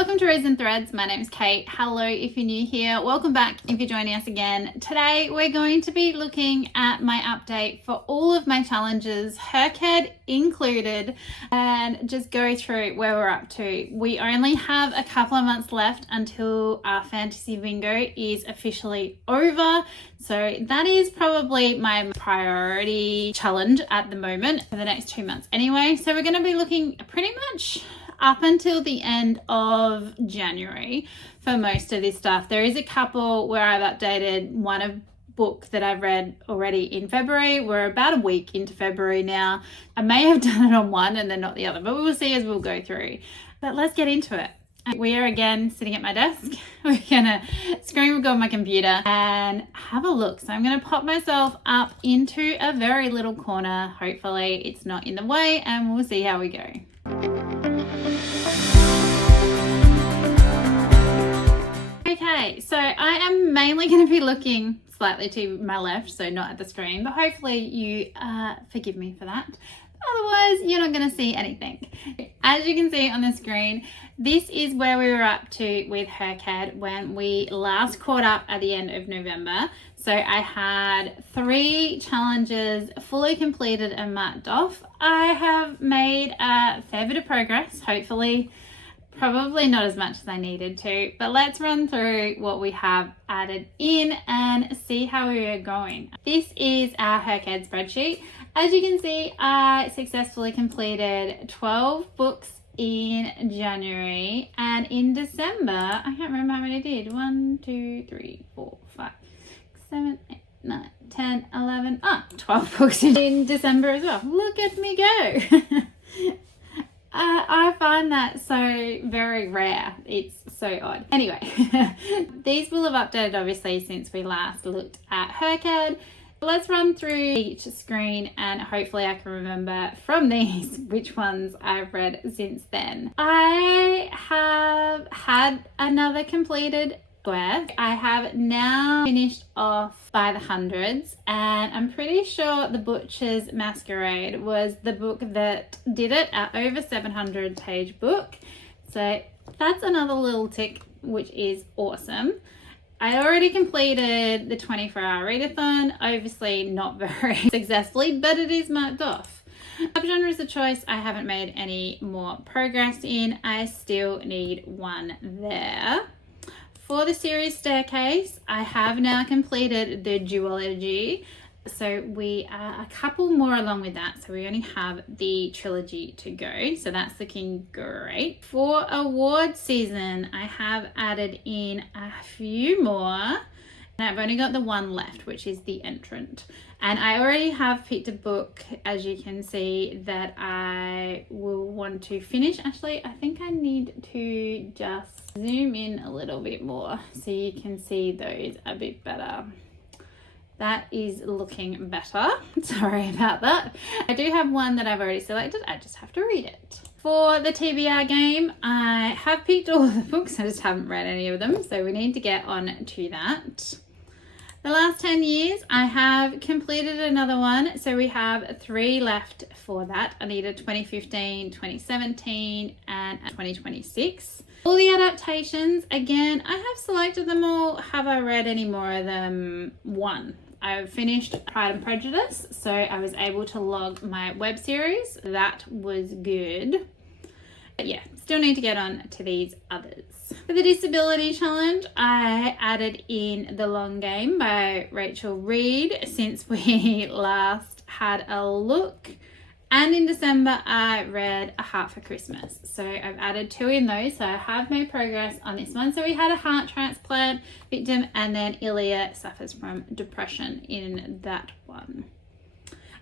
welcome to Reads and Threads. My name's Kate. Hello if you're new here. Welcome back if you're joining us again. Today we're going to be looking at my update for all of my challenges, HRCYED included, and just go through where we're up to. We only have a couple of months left until our Fantasy Bingo is officially over. So that is probably my priority challenge at the moment for the next 2 months anyway. So we're going to be looking pretty much up until the end of January for most of this stuff. There is a couple where I've updated one book that I've read already in February. We're about a week into February now. I may have done it on one and then not the other, but we will see as we'll go through. But let's get into it. We are again sitting at my desk. We're gonna screen record my computer and have a look. So I'm gonna pop myself up into a very little corner. Hopefully it's not in the way and we'll see how we go. Okay, so I am mainly going to be looking slightly to my left, so not at the screen, but hopefully you forgive me for that. Otherwise, you're not going to see anything. As you can see on the screen, this is where we were up to with HRCYED when we last caught up at the end of November. So I had 3 challenges fully completed and marked off. I have made a fair bit of progress, hopefully. Probably not as much as I needed to, but let's run through what we have added in and see how we are going. This is our HRCYED spreadsheet. As you can see, I successfully completed 12 books in January, and in December, I can't remember how many I did. 1, 2, 3, 4, 5, 6, 7, 8, 9, 10, 11, 12 books in December as well. Look at me go. I find that so very rare. It's so odd. Anyway, these will have updated obviously since we last looked at HRCYED. Let's run through each screen and hopefully I can remember from these which ones I've read since then. I have had another completed square. I have now finished off by the hundreds, and I'm pretty sure The Butcher's Masquerade was the book that did it, our over 700 page book. So that's another little tick, which is awesome. I already completed the 24-hour readathon, obviously not very successfully, but it is marked off. Subgenres of choice, I haven't made any more progress in. I still need one there. For the series Staircase, I have now completed the duology, so we are a couple more along with that, so we only have the trilogy to go, so that's looking great. For award season, I have added in a few more, and I've only got the one left, which is The Entrant. And I already have picked a book, as you can see, that I will want to finish. Actually, I think I need to just zoom in a little bit more so you can see those a bit better. That is looking better. Sorry about that. I do have one that I've already selected. I just have to read it. For the TBR game, I have picked all the books. I just haven't read any of them, so we need to get on to that. The last 10 years, I have completed another one. So we have 3 left for that. I needed 2015, 2017, and 2026. All the adaptations, again, I have selected them all. Have I read any more of them? 1. I've finished Pride and Prejudice, so I was able to log my web series. That was good. But yeah, still need to get on to these others. For the disability challenge, I added in The Long Game by Rachel Read since we last had a look. And in December, I read A Heart for Christmas. So I've added 2 in those. So I have made progress on this one. So we had a heart transplant victim, and then Aeldia suffers from depression in that one.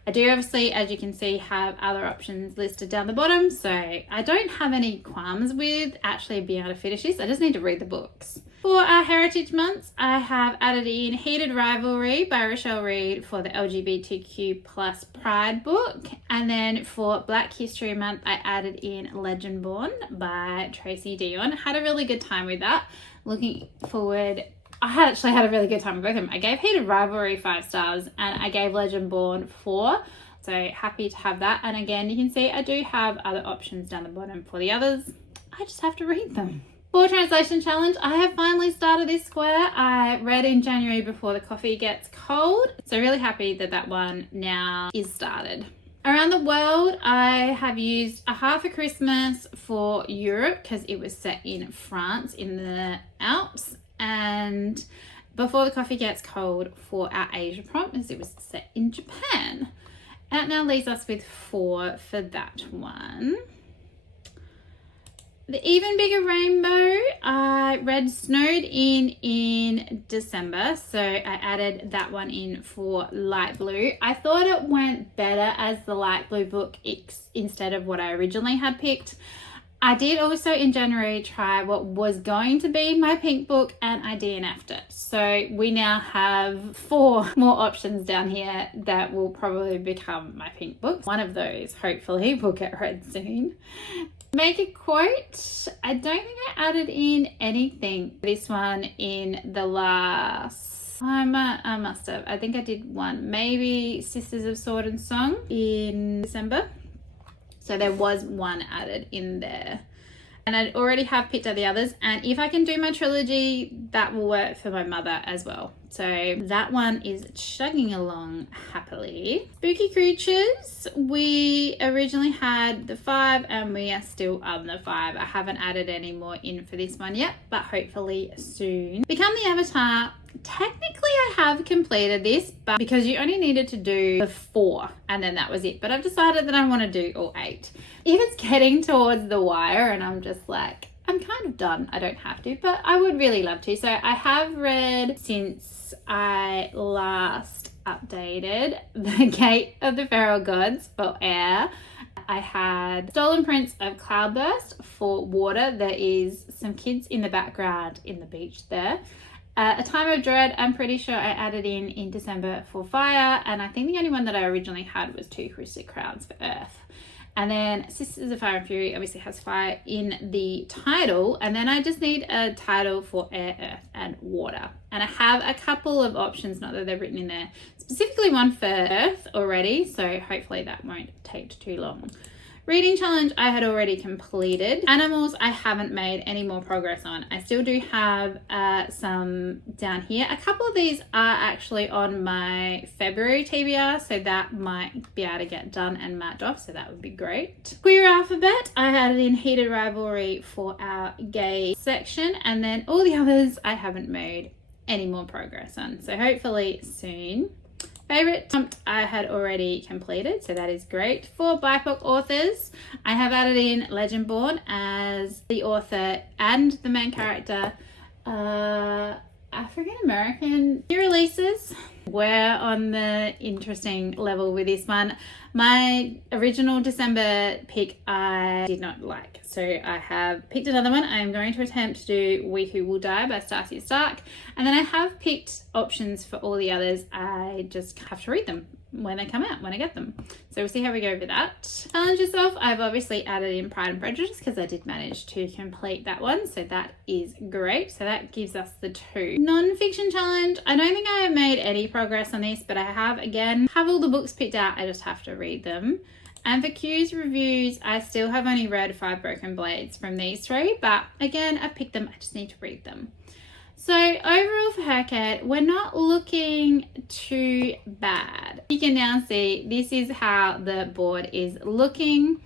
I do obviously, as you can see, have other options listed down the bottom, so I don't have any qualms with actually being able to finish this. I just need to read the books. For our Heritage Months, I have added in Heated Rivalry by Rochelle Reed for the LGBTQ plus Pride book, and then for Black History Month, I added in Legend Born by Tracy Dion. Had a really good time with that. Looking forward, I actually had a really good time with both of them. I gave Heated Rivalry 5 stars and I gave Legend Born 4. So happy to have that. And again, you can see I do have other options down the bottom for the others. I just have to read them. For translation challenge, I have finally started this square. I read in January Before the Coffee Gets Cold. So really happy that that one now is started. Around the world, I have used A Half a Christmas for Europe because it was set in France in the Alps, and Before the Coffee Gets Cold for our Asia prompt as it was set in Japan. That now leaves us with 4 for that one. The Even Bigger Rainbow, I read Snowed in December, so I added that one in for light blue. I thought it went better as the light blue book instead of what I originally had picked. I did also in January try what was going to be my pink book and I DNF'd it. So we now have 4 more options down here that will probably become my pink book. One of those hopefully will get read soon. Make a quote. I don't think I added in anything. This one in the last time I must have. I think I did one. Maybe Sisters of Sword and Song in December. So there was one added in there. And I already have picked up the others. And if I can do my trilogy, that will work for my mother as well. So that one is chugging along happily. Spooky Creatures, we originally had the 5 and we are still on the 5. I haven't added any more in for this one yet, but hopefully soon. Become the Avatar. Technically I have completed this, but because you only needed to do the 4 and then that was it. But I've decided that I want to do all 8. If it's getting towards the wire and I'm just like, I'm kind of done, I don't have to, but I would really love to. So I have read since I last updated The Gate of the Feral Gods for air. I had Stolen Prince of Cloudburst for water. There is some kids in the background in the beach there. A Time of Dread, I'm pretty sure I added in December for fire. And I think the only one that I originally had was 2 Crusade Crowns for earth. And then Sisters of Fire and Fury obviously has fire in the title. And then I just need a title for air, earth, and water. And I have a couple of options, not that they're written in there, specifically one for earth already. So hopefully that won't take too long. Reading challenge I had already completed. Animals I haven't made any more progress on. I still do have some down here. A couple of these are actually on my February TBR, so that might be able to get done and marked off, so that would be great. Queer Alphabet, I had it in Heated Rivalry for our gay section, and then all the others I haven't made any more progress on, so hopefully soon. Favorite prompt I had already completed, so that is great. For BIPOC authors, I have added in Legendborn as the author and the main character. African American new releases. We're on the interesting level with this one. My original December pick I did not like, so I have picked another one. I am going to attempt to do We Who Will Die by Stacia Stark, and then I have picked options for all the others. I just have to read them when they come out, when I get them. So we'll see how we go with that. Challenge yourself. I've obviously added in Pride and Prejudice because I did manage to complete that one, so that is great. So that gives us the 2. Non-fiction challenge. I don't think I have made any progress on this, but I have all the books picked out. I just have to read them. And for Q's reviews, I still have only read 5 Broken Blades from these 3, but again, I've picked them. I just need to read them. So overall for HRCYED, we're not looking too bad. You can now see this is how the board is looking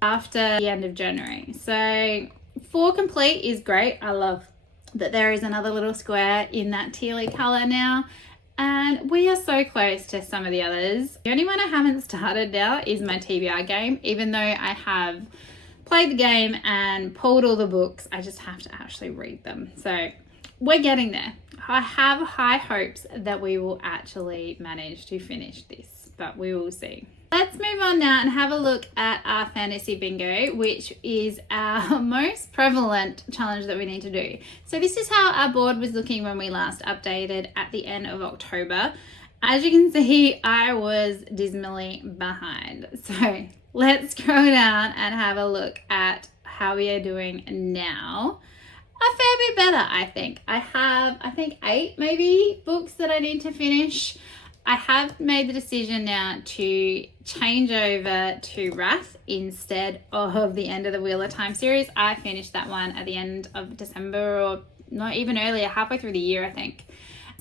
after the end of January. So 4 complete is great. I love that there is another little square in that tealy color now. And we are so close to some of the others. The only one I haven't started now is my TBR game, even though I have played the game and pulled all the books. I just have to actually read them. So we're getting there. I have high hopes that we will actually manage to finish this, but we will see. Let's move on now and have a look at our fantasy bingo, which is our most prevalent challenge that we need to do. So this is how our board was looking when we last updated at the end of October. As you can see, I was dismally behind. So let's scroll down and have a look at how we are doing now. A fair bit better, I think. I have, 8 maybe books that I need to finish. I have made the decision now to change over to Wrath instead of the end of the Wheel of Time series. I finished that one at the end of December, or not even earlier, halfway through the year, I think.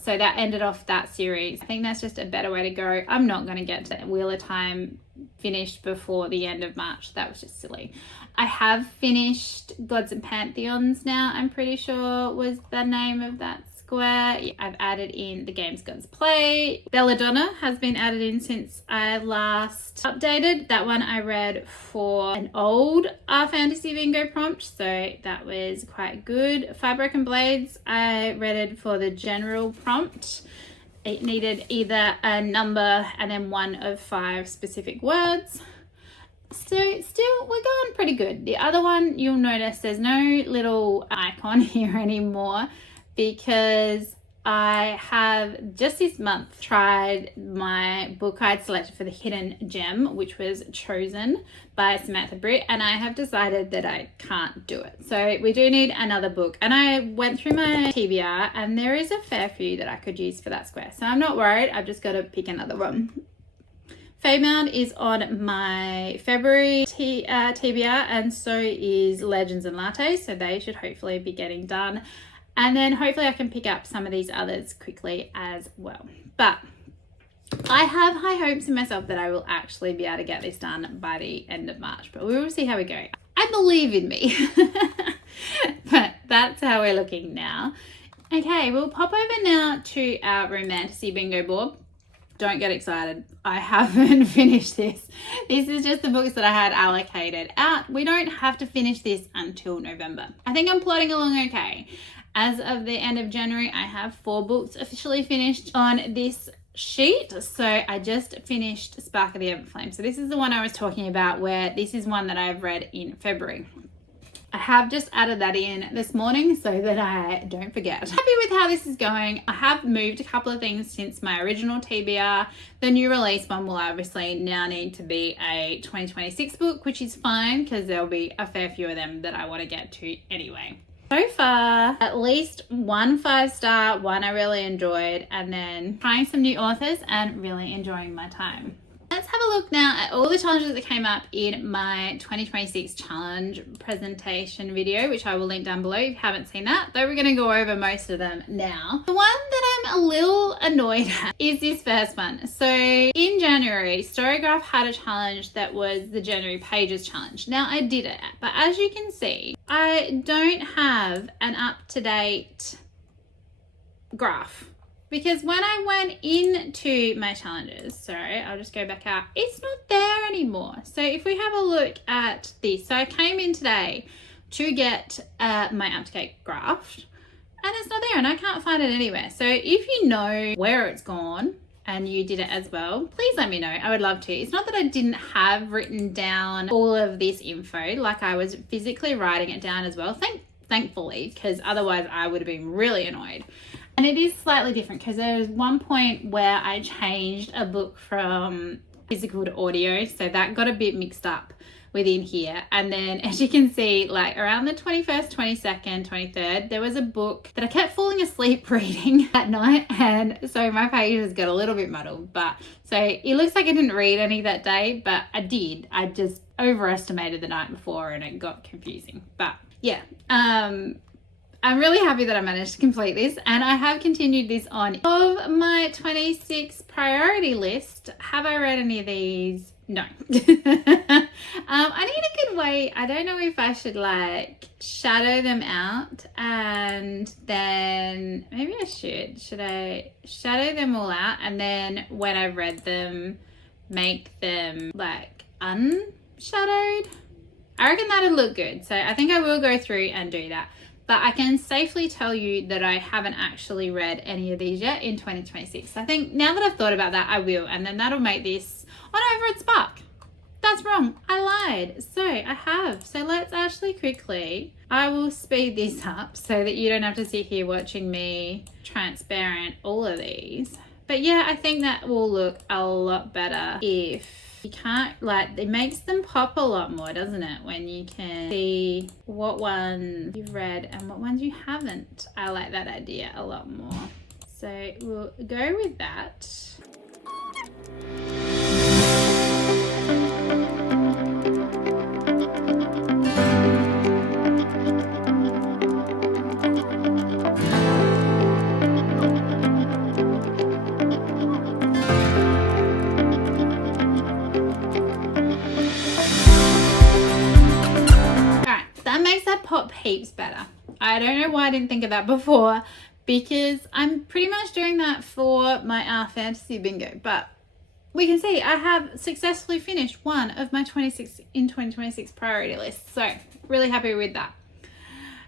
So that ended off that series. I think that's just a better way to go. I'm not going to get to Wheel of Time finished before the end of March. That was just silly. I have finished Gods and Pantheons now, I'm pretty sure was the name of that square. I've added in the games Gods Play. Belladonna has been added in since I last updated. That one I read for an old Fantasy Bingo prompt, so that was quite good. Fire Broken Blades, I read it for the general prompt. It needed either a number and then one of 5 specific words. So still, we're going pretty good. The other one, you'll notice there's no little icon here anymore, because I have just this month tried my book I'd selected for the Hidden Gem, which was chosen by Samantha Britt, and I have decided that I can't do it. So we do need another book. And I went through my TBR and there is a fair few that I could use for that square. So I'm not worried, I've just got to pick another one. Feymound is on my February TBR, and so is Legends and Lattes, so they should hopefully be getting done. And then hopefully I can pick up some of these others quickly as well. But I have high hopes in myself that I will actually be able to get this done by the end of March, but we will see how we go. I believe in me. But that's how we're looking now. Okay, we'll pop over now to our Romantasy Bingo board. Don't get excited. I haven't finished this. This is just the books that I had allocated out. We don't have to finish this until November. I think I'm plodding along okay. As of the end of January, I have 4 books officially finished on this sheet. So I just finished Spark of the Everflame. So this is the one I was talking about, where this is one that I've read in February. I have just added that in this morning so that I don't forget. Happy with how this is going. I have moved a couple of things since my original TBR. The new release one will obviously now need to be a 2026 book, which is fine because there'll be a fair few of them that I want to get to anyway. So far, at least 1 5-star, one I really enjoyed, and then trying some new authors and really enjoying my time. Let's have a look now at all the challenges that came up in my 2026 challenge presentation video, which I will link down below if you haven't seen that, though we're going to go over most of them now. The one that I'm a little annoyed at is this first one. So in January, Storygraph had a challenge that was the January Pages challenge. Now I did it, but as you can see, I don't have an up-to-date graph. Because when I went into my challenges, sorry, I'll just go back out, it's not there anymore. So if we have a look at this, so I came in today to get my up-to-date graph, and it's not there, and I can't find it anywhere. So if you know where it's gone and you did it as well, please let me know. I would love to. It's not that I didn't have written down all of this info, like I was physically writing it down as well, thankfully, because otherwise I would have been really annoyed. And it is slightly different because there was one point where I changed a book from physical to audio, so that got a bit mixed up within here. And then as you can see, like around the 21st, 22nd, 23rd, there was a book that I kept falling asleep reading at night, and so my pages got a little bit muddled. But so it looks like I didn't read any that day, but I did. I just overestimated the night before and it got confusing. But yeah, I'm really happy that I managed to complete this, and I have continued this on. Of my 26 priority list, have I read any of these? No. I need a good way. I don't know if I should like shadow them out and then maybe I should. Should I shadow them all out and then when I've read them, make them like unshadowed? I reckon that'd look good. So I think I will go through and do that. But I can safely tell you that I haven't actually read any of these yet in 2026. I think now that I've thought about that, I will. And then that'll make this... Oh no, I've read Spark. That's wrong. I lied. So I have. So let's actually quickly... I will speed this up so that you don't have to sit here watching me transparent all of these. But yeah, I think that will look a lot better if... You can't, like, it makes them pop a lot more, doesn't it? When you can see what ones you've read and what ones you haven't. I like that idea a lot more. So we'll go with that. Pop heaps better. I don't know why I didn't think of that before, because I'm pretty much doing that for my Fantasy Bingo, but we can see I have successfully finished one of my 2026 priority lists, so really happy with that.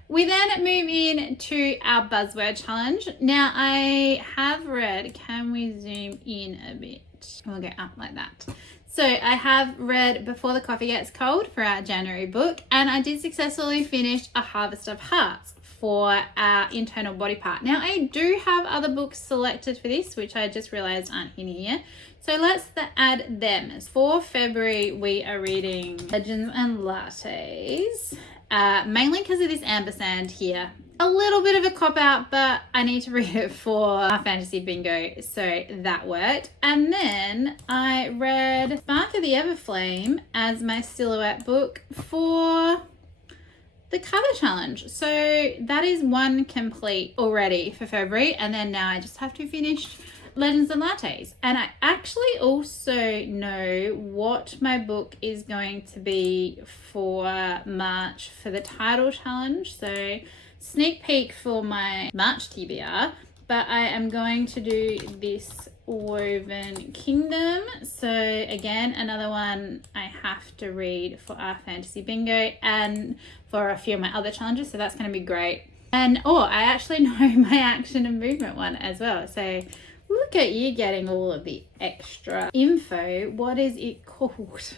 We then move in to our Buzzword challenge. Now I have read, can we zoom in a bit? We'll go up like that. So I have read Before the Coffee Gets Cold for our January book, and I did successfully finish A Harvest of Hearts for our internal body part. Now I do have other books selected for this, which I just realized aren't in here. So let's add them. For February, we are reading Legends and Lattes, mainly because of this ampersand here. A little bit of a cop-out, but I need to read it for our Fantasy Bingo, so that worked. And then I read Spark of the Everflame as my silhouette book for the cover challenge. So that is one complete already for February, and then now I just have to finish Legends and Lattes. And I actually also know what my book is going to be for March for the title challenge. So sneak peek for my March TBR, but I am going to do this Woven Kingdom. So again, another one I have to read for our Fantasy Bingo and for a few of my other challenges, so that's going to be great. And I actually know my action and movement one as well, so look at you getting all of the extra info. What is it called?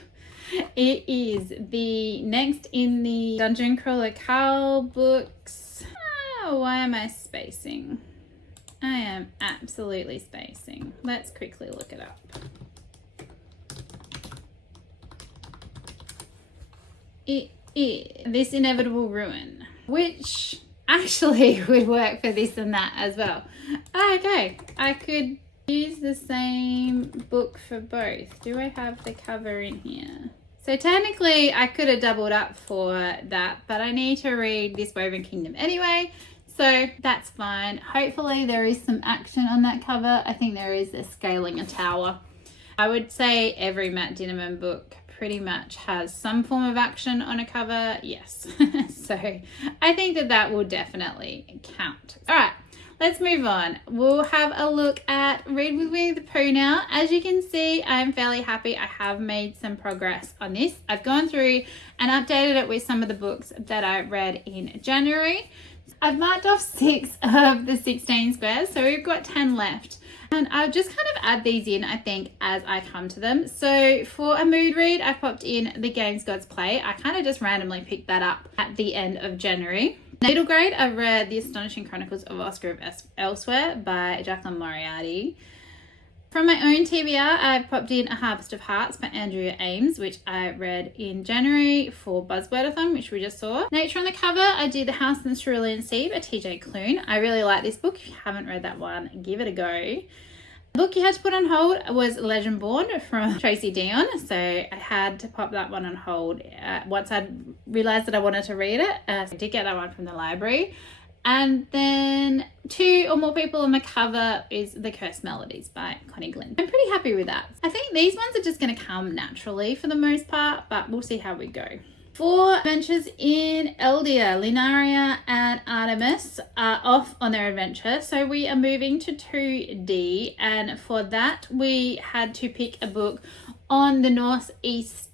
It is the next in the Dungeon Crawler Carl books. Why am I spacing? I am absolutely spacing. Let's quickly look it up. It is This Inevitable Ruin, which actually would work for this and that as well. Okay, I could use the same book for both. Do I have the cover in here? So technically I could have doubled up for that, but I need to read this Woven Kingdom anyway, so that's fine. Hopefully there is some action on that cover. I think there is a scaling a tower. I would say every Matt Dinnerman book pretty much has some form of action on a cover, yes. So I think that will definitely count. All right. Let's move on. We'll have a look at Read with Winnie the Pooh now. As you can see, I'm fairly happy. I have made some progress on this. I've gone through and updated it with some of the books that I read in January. I've marked off 6 of the 16 squares, so we've got 10 left. And I'll just kind of add these in, I think, as I come to them. So for a mood read, I popped in The Games Gods Play. I kind of just randomly picked that up at the end of January. Middle grade, I've read The Astonishing Chronicles of Oscar of Elsewhere by Jacqueline Moriarty. From my own TBR, I popped in A Harvest of Hearts by Andrea Ames, which I read in January for Buzzwordathon, which we just saw. Nature on the cover, I did The House in the Cerulean Sea by TJ Klune. I really like this book. If you haven't read that one, give it a go. The book you had to put on hold was Legendborn from Tracy Dion, so I had to pop that one on hold once I realised that I wanted to read it. So I did get that one from the library. And then 2 or More People on the cover is The Cursed Melodies by Connie Glynn. I'm pretty happy with that. I think these ones are just going to come naturally for the most part, but we'll see how we go. 4 adventures in Aeldia, Linaria and Artemis are off on their adventure, so we are moving to 2D, and for that we had to pick a book on the northeast.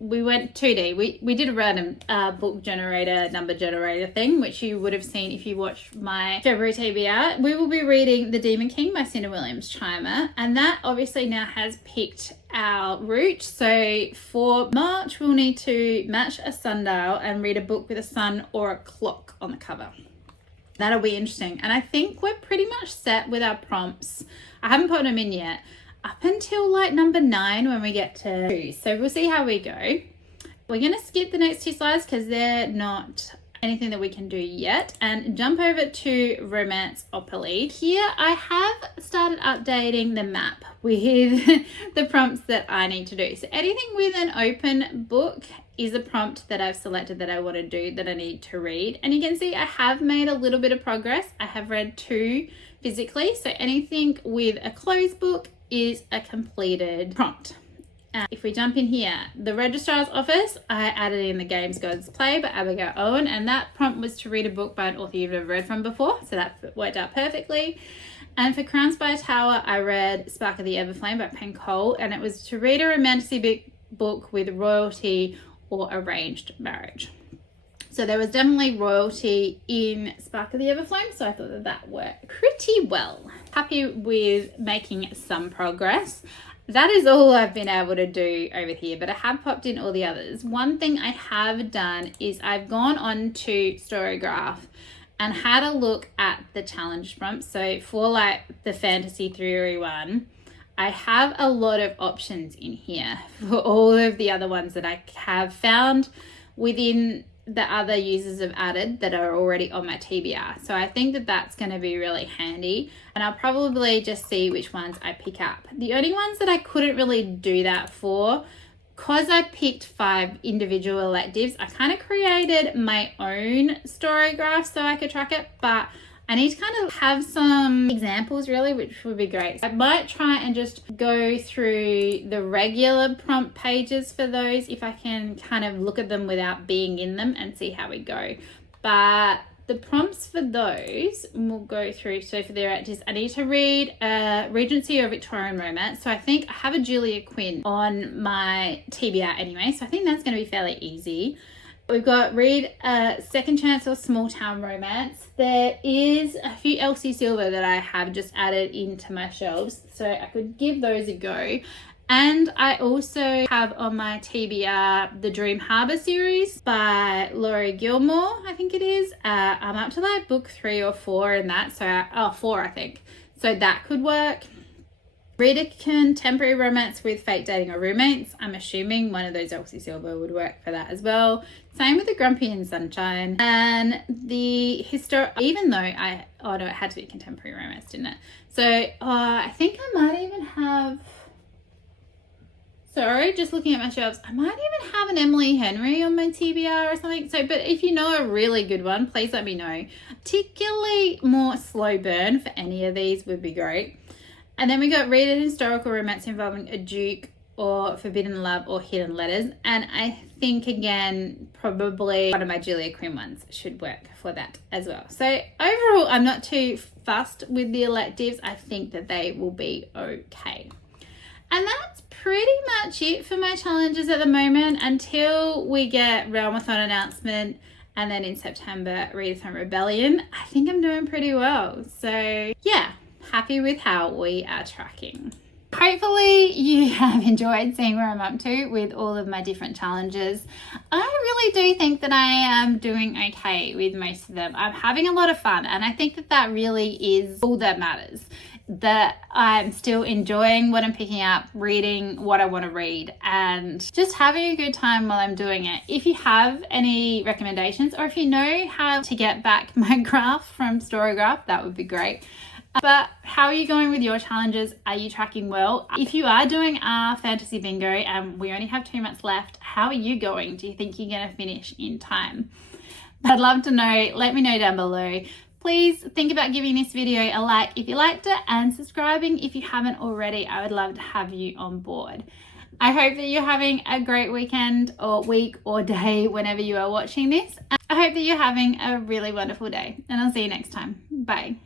We went 2D. We did a random book generator, number generator thing, which you would have seen if you watched my February TBR. We will be reading The Demon King by Cinda Williams Chimer, and that obviously now has picked our route. So for March, we'll need to match a sundial and read a book with a sun or a clock on the cover. That'll be interesting. And I think we're pretty much set with our prompts. I haven't put them in yet. Up until like number 9 when we get to 2. So we'll see how we go. We're going to skip the next 2 slides because they're not anything that we can do yet and jump over to Romanceopoly. Here I have started updating the map with the prompts that I need to do. So anything with an open book is a prompt that I've selected that I want to do, that I need to read. And you can see I have made a little bit of progress. I have read 2 physically. So anything with a closed book is a completed prompt. If we jump in here, the Registrar's Office, I added in The Games Gods Play by Abigail Owen, and that prompt was to read a book by an author you've never read from before, so that worked out perfectly. And for Crowns by a Tower, I read Spark of the Everflame by Penn Cole, and it was to read a romantasy book with royalty or arranged marriage. So there was definitely royalty in Spark of the Everflame, so I thought that that worked pretty well. Happy with making some progress. That is all I've been able to do over here, but I have popped in all the others. One thing I have done is I've gone on to Storygraph and had a look at the challenge prompts. So for like the fantasy theory one, I have a lot of options in here for all of the other ones that I have found within the other users have added that are already on my TBR. So I think that that's going to be really handy, and I'll probably just see which ones I pick up. The only ones that I couldn't really do that for, because I picked 5 individual electives, I kind of created my own Storygraph so I could track it, but I need to kind of have some examples really, which would be great. I might try and just go through the regular prompt pages for those if I can kind of look at them without being in them and see how we go. But the prompts for those we'll go through. So for the electives, I need to read Regency or Victorian romance. So I think I have a Julia Quinn on my TBR anyway, so I think that's going to be fairly easy. We've got read Second Chance or Small Town Romance. There is a few Elsie Silver that I have just added into my shelves, so I could give those a go. And I also have on my TBR the Dream Harbour series by Laurie Gilmore, I think it is. I'm up to like book 3 or 4 in that, so 4 I think. So that could work. Read a contemporary romance with fake dating or roommates. I'm assuming one of those Elsie Silver would work for that as well. Same with the Grumpy and Sunshine. And the even though it had to be contemporary romance, didn't it? So I think I might even have, sorry, just looking at my shelves, I might even have an Emily Henry on my TBR or something. So, but if you know a really good one, please let me know. Particularly more slow burn for any of these would be great. And then we got read a historical romance involving a duke or forbidden love or hidden letters. And I think, again, probably one of my Julia Quinn ones should work for that as well. So overall, I'm not too fussed with the electives. I think that they will be okay. And that's pretty much it for my challenges at the moment until we get Realmathon announcement. And then in September, Readathon Rebellion. I think I'm doing pretty well. So yeah. Happy with how we are tracking. Hopefully you have enjoyed seeing where I'm up to with all of my different challenges. I really do think that I am doing okay with most of them. I'm having a lot of fun, and I think that that really is all that matters. That I'm still enjoying what I'm picking up, reading what I want to read, and just having a good time while I'm doing it. If you have any recommendations, or if you know how to get back my graph from Storygraph, that would be great. But how are you going with your challenges? Are you tracking well? If you are doing our fantasy bingo and we only have 2 months left, how are you going? Do you think you're going to finish in time? I'd love to know. Let me know down below. Please think about giving this video a like if you liked it, and subscribing if you haven't already. I would love to have you on board. I hope that you're having a great weekend or week or day whenever you are watching this. I hope that you're having a really wonderful day, and I'll see you next time. Bye.